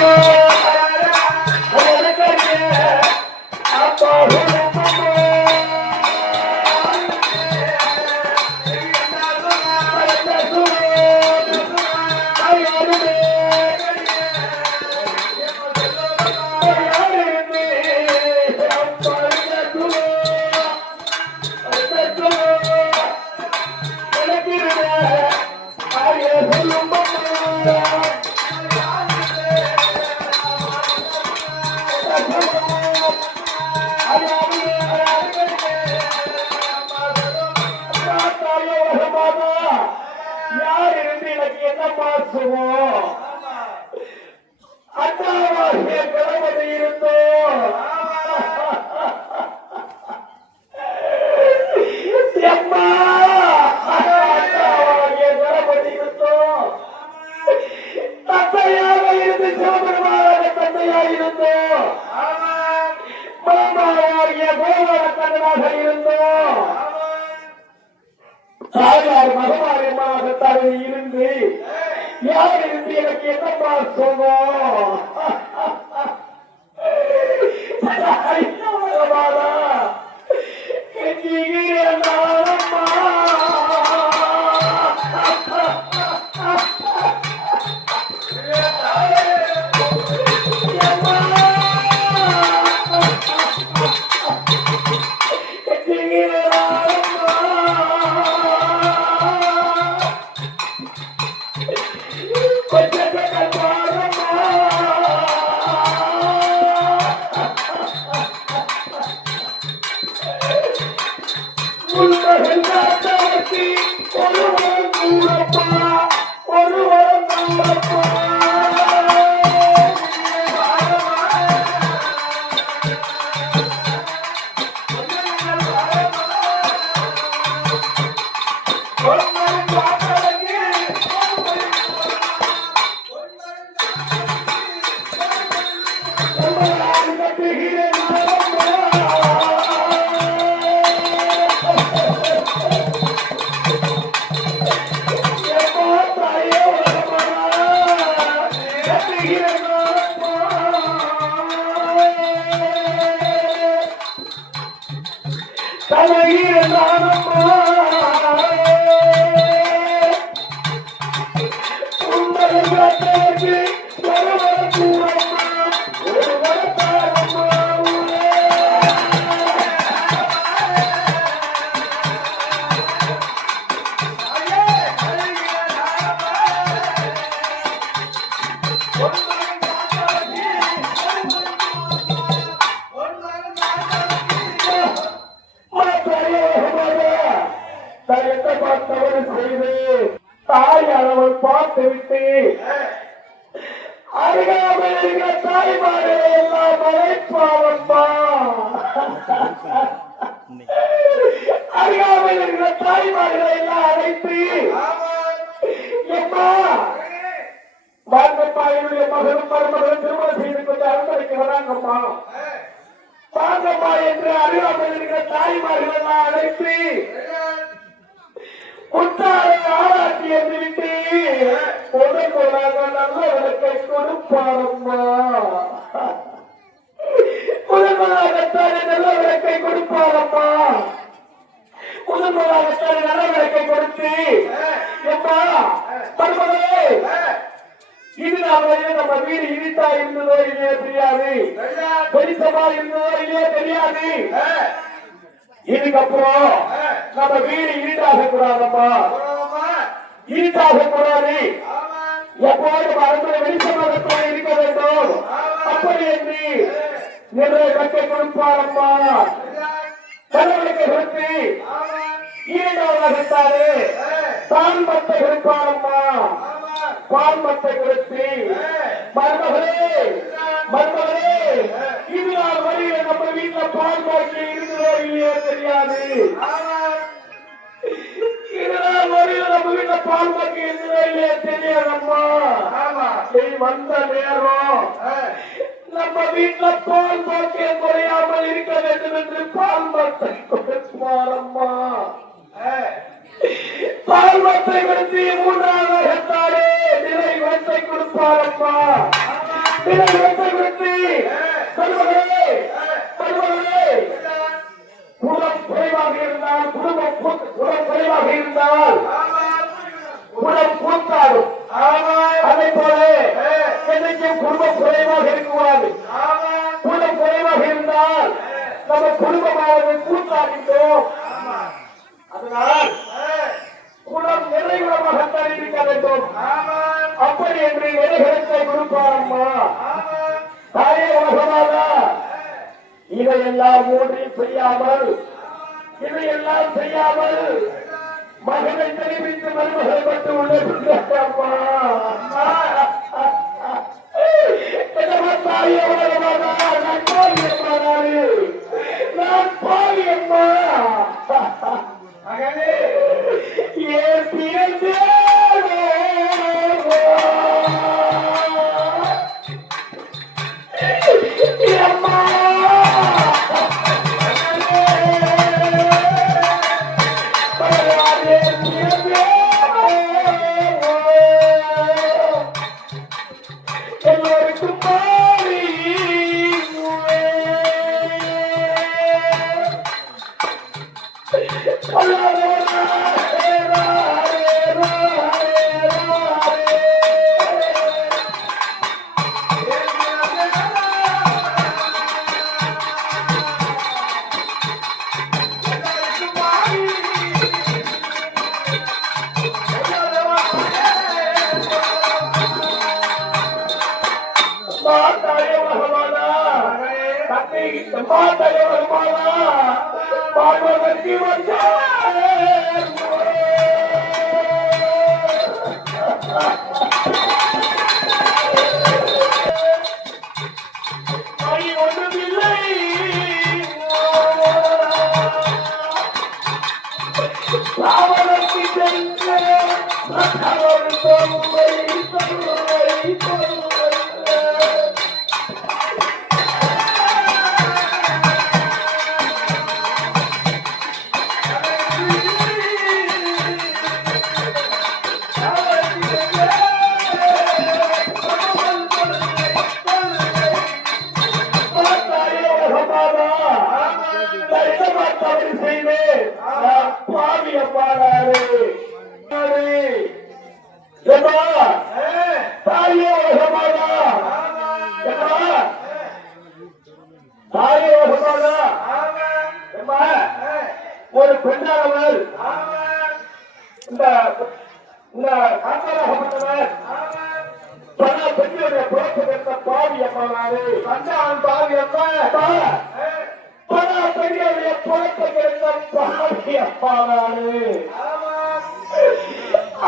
Gracias. தவறு குற்றாலை ஆராய்ச்சி என்று விட்டு உடற்கொள்ளாக நல்ல விளக்கை கொடுப்பாரம்மா. முதன்முதலாகத்தானே நல்ல விளக்கை கொடுப்பாரம்மா. முதன்முதலாகத்தானே நல்ல விளக்கை கொடுத்து எம்மா மருமகளே இது வரையும் நம்ம வீடு இடித்தா இருந்ததோ இல்லையோ தெரியாது. வெளிச்சமா இருந்ததோ இல்லையோ தெரியாது. இதுக்கப்புறம் நம்ம வீடு ஈடாக கூடாதம்மா ஈடாக கூடாது எப்போது அரண்மனை வெளிச்சமாகத்தான் இருக்க வேண்டும். அப்படி என்று நிறைய கட்டை கொடுப்பாரம்மா கடவுளுக்கு கொடுத்து தான் மத்தை கொடுப்பாரம்மா பால் மத்தை கொடுத்து மருமகளே மருமகளே இது நாள் நம்ம வீட்டுல பால் பாக்கி இருந்ததோ இல்லையோ தெரியாது. வரையும் நம்ம வீட்டுல பால்மக்கு எதிரிலே தெரியலம்மா நீ நம்ம வீட்டுல பால் மக்கு குறையாமல் இருக்க வேண்டும் என்று பால் மத்தை கொடுத்தாரம்மா பால் மத்தை கொடுத்து மூன்றாவது ஹெக்டாரே நிலை வத்தை கொடுப்பாரம்மா. நிலை வத்தை கொடுத்து சொல்வர்களே சொல்வர்களே குலம் குறைவாக ஆனால் குடும்பம் குறைவாக இருந்தால் குணம் கூத்தாடும் அதை போல என்னைக்கும் குடும்பம் குறைவாக இருக்கக்கூடாது. குணம் குறைவாக இருந்தால் நம்ம குடும்பமாவது கூத்தாடுகின்றோம் அதனால் குணம் நிறைவுறமாகத்தான் இருக்க வேண்டும். அப்படி என்று நிறைகரத்தை கொடுப்பாரம்மா தாயே உலகமாதா இதையெல்லாம் மூன்றில் செய்யாமல் இவையெல்லாம் செய்யாமல் மகனை தெரிவித்து மருமகள் மட்டும் உள்ள அம்மா நான் போய் பாட்டையவன் மாலா பாடுவதற்கு வந்தா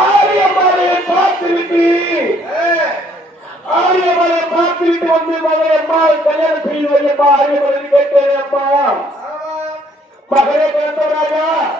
آري واري آري واري پي پهاڙي واري پار پي ڪندا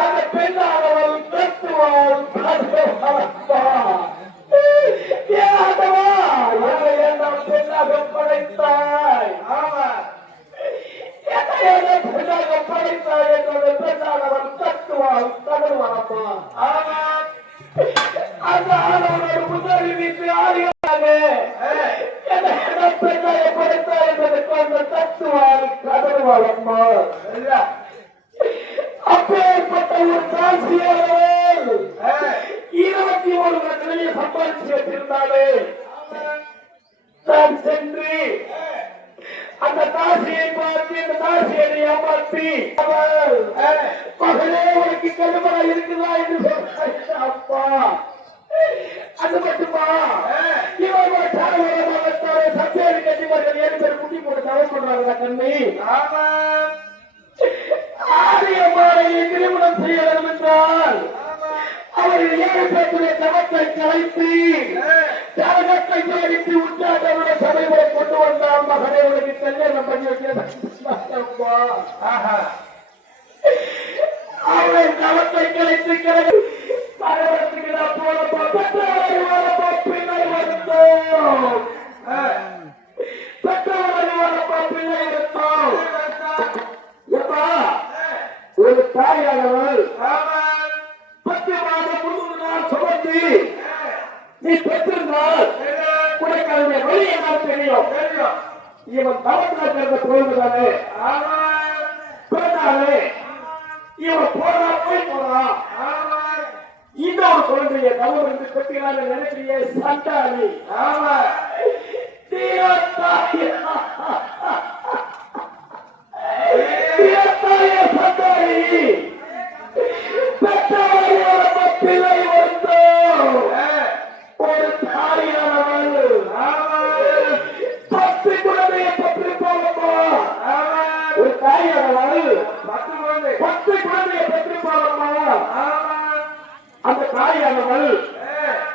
அந்த பெண் அவள் கட்டுவாள் ஏனாதவா என்னை நாம் பெண்ணாக படைத்தாய் ஆமா என்னை பெண்ணாக படைத்தாய் என்னுடைய பெண்ணாக அவள் கட்டுவாள் தகர்வானப்பா ஆமா அந்த ஆனவர் உதவி வீட்டு ஆளுகிறாங்க என்னை பெண்ணாக படைத்தாய் என்று கொண்டு தத்துவாள் கதர்வாளம்மா அப்பேற்பட்ட ஒரு காசியானவர். இருபத்தி ஒரு நிலையை சம்பாதிச்சு வைத்திருந்தாலே நான் சென்று அந்த தாசியை பார்த்து அந்த தாசியை ஏமாற்றி மகளே உனக்கு கடுமையா இருக்குதா என்று அப்பா அது மட்டுமா? சாரவரமாகத்தாலே சத்தியாரி கட்டிமார்கள் ஏழு பேர் குட்டி போட்டு தவறு பண்றாங்க கண்ணி? ஆரியமாரை திருமணம் செய்ய என்றால் அவர்கள் ஏழு பேருடைய தவத்தை கலைத்து ஜனகத்தை ஜெயித்து உற்சாகமுடைய சபைகளை கொண்டு வந்தால் மகனே உனக்கு கல்யாணம் பண்ணி வைக்கிறப்பா அவளை தவத்தை கலைத்து கிடக்கு. பரவத்துக்கு நான் போனப்போ பெற்றவரை பிள்ளை வருத்தோம் பெற்றவரை பிள்ளை வருத்தோம் ஒரு தாயானவள் பத்து மாதம் முழுவது நாள் சுமந்து நீ பெற்றிருந்தால் உனக்கு அதனுடைய வழியை நான் தெரியும். இவன் தவறுதான் பிறந்த குழந்தைதானே பிறந்தாலே இவன் போனா போய் போறான் இன்னொரு குழந்தைய தவறு என்று பெற்கிறாங்க நினைக்கிறிய சண்டாளி. தீய தாய் தீய தாய சண்டாளி பெற்றவரையோட பிள்ளை வந்தோம் ஒரு தாயானவள் பத்து குழந்தையை பற்றி போகப்போ ஒரு தாயானவள் பத்து குழந்தையை பற்றி போகப்போ அந்த தாயானவள்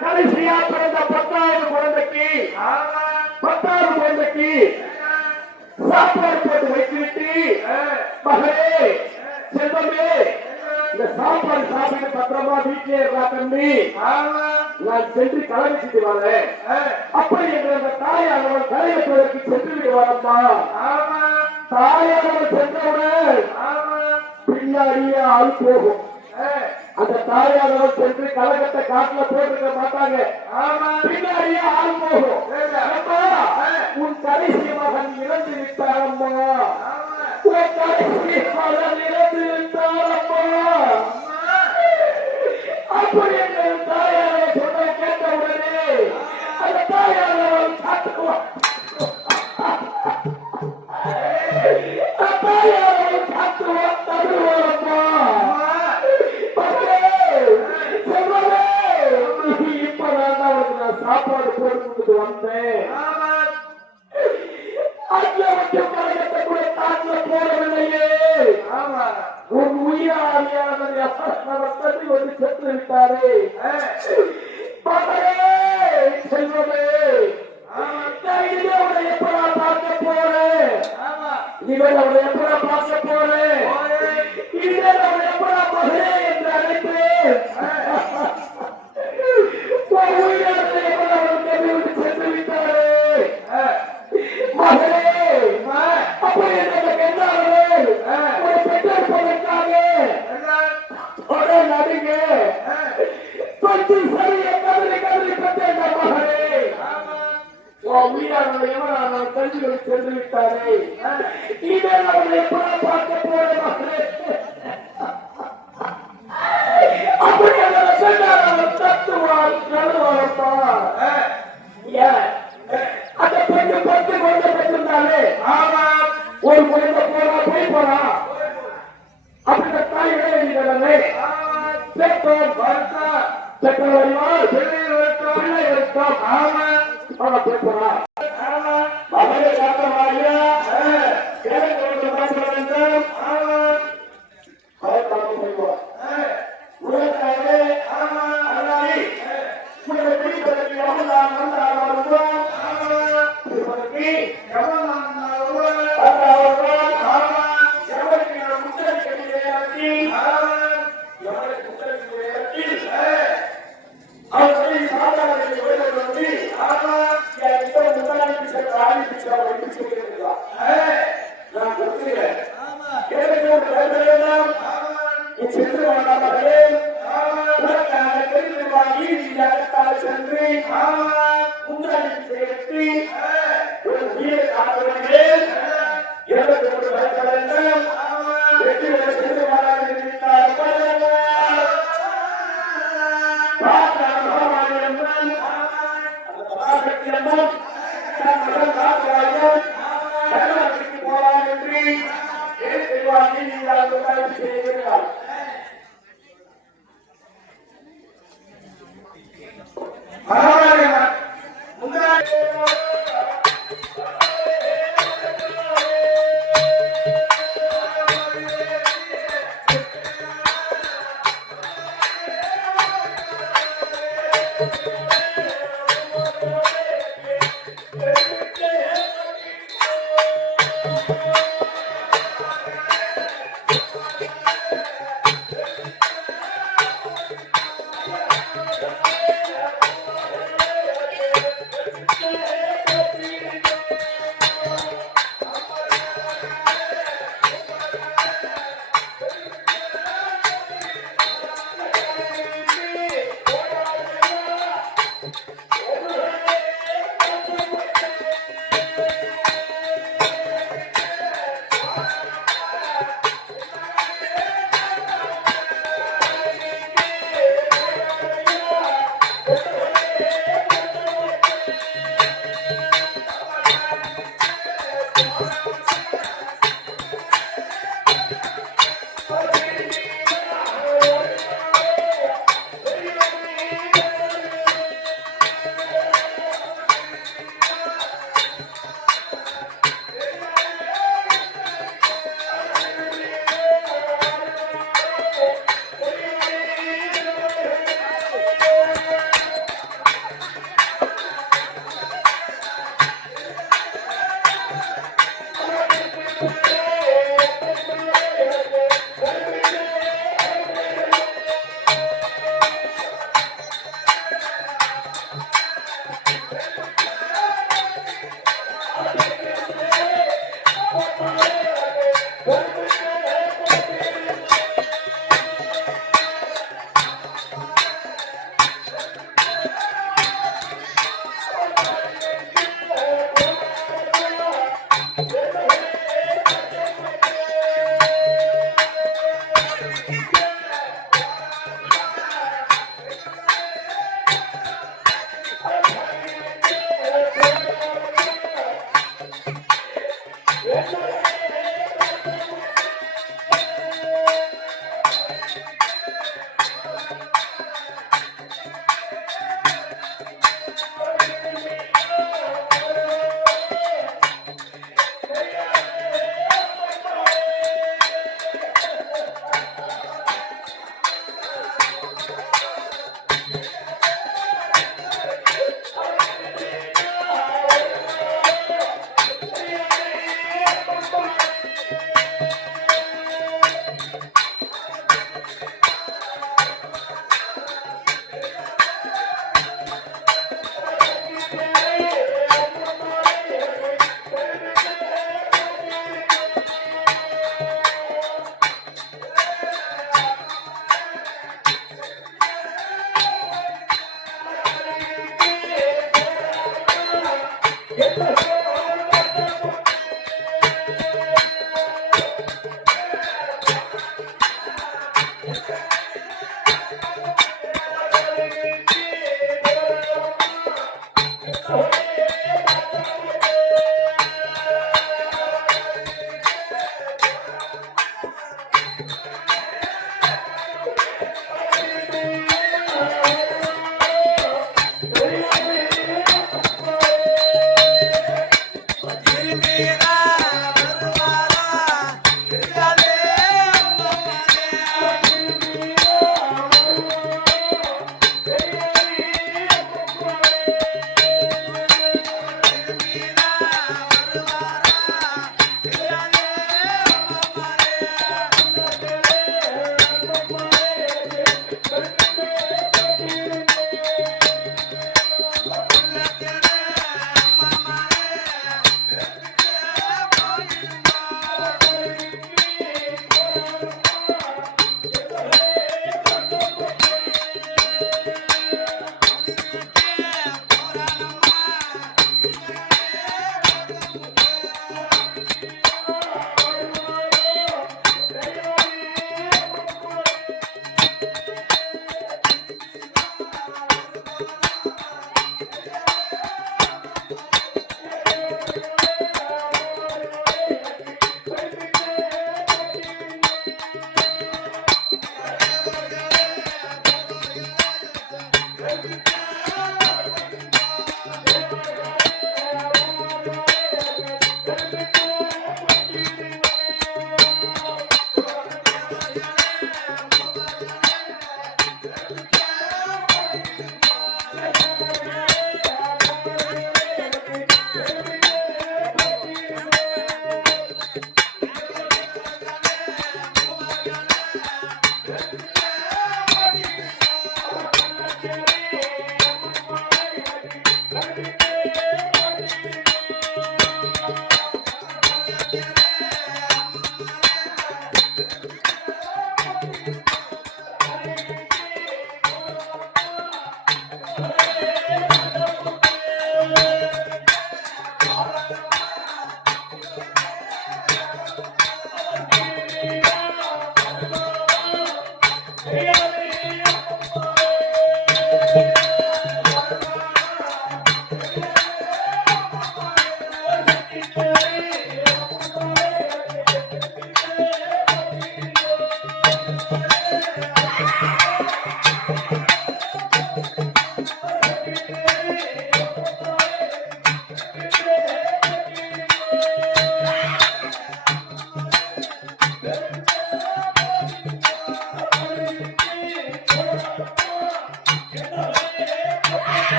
கடைசியா பிறந்த பத்தாவது குழந்தைக்கு பத்தாவது குழந்தைக்கு சாப்பாடு போட்டு வைத்துவிட்டு மகளே செல்வமே இந்த சாப்பாடு சாப்பிட்டு பத்திரமா வீட்டிலே இருந்தா தம்பி. நான் சென்று கலந்துட்டு வரேன். அப்படி என்று அந்த தாயானவன் கலையற்றுவதற்கு சென்று விடுவாரம்மா தாயானவன் சென்றவுடன் பின்னாடியே ஆள் போகும். அந்த தாயானவள் சென்று கலகத்தை காட்டுல போட்டுக்க மாட்டாங்க. பின்னாடியே ஆள் போகும். உன் கடைசி மகன் இறந்து விட்டாரம்மா உன் கடைசி மகன் இறந்து விட்டாரம்மா அப்படி என்று தாயாரை சொன்ன கேட்டவுடனே அந்த தாயானவள் காட்டுவார் தாயானவள் காட்டுவார் தருவாரம்மா மகளே, செல்வமே, நீ இப்பதான் அவனுக்கு நான் சாப்பாடு போட்டு கொடுத்து வந்தேன் அங்கே மட்டும் கழகத்தை கூட காட்டுல போடவில்லையே உன் உயிராளியானவர் அவர் தள்ளி வந்து சென்று விட்டாரே மகளே செல்வமே நான் இனிமே அவனை எப்படா பார்க்க போறேன் இவன் அவனை எப்படா பார்க்க போறேன் இனிமேல் அவனை எப்படா மகளே என்று அழைப்பேன் உன் உயிராளியை எப்படா அவன் தள்ளி வந்து சென்று விட்டாரே மகளே அப்படி எனக்கு என்னாலே ஒரு பெற்றோர் போவதற்காக ஒரே நடிக கொஞ்சம் சரியை கதறி கதறி பெற்றேன் மகளே உன் உயிரானவர் எவரானவர் கல்விகளை சென்று விட்டாரே இனிமேல் அவனை எப்படா பார்க்க மகளே? அப்படி அந்த தத்துவால் நடுவாரப்பா அந்த பெண்ணு பத்து குழந்தை பெற்றிருந்தாலே ஒரு குழந்தை போறா போய் போறா? அப்படி தாய் விளையாடுகிறாரே பெற்றோர் பெற்றோர் அறிவார் பிள்ளை வருத்தம். அவனை போய் போறா. மகளை காத்த மாதிரியா?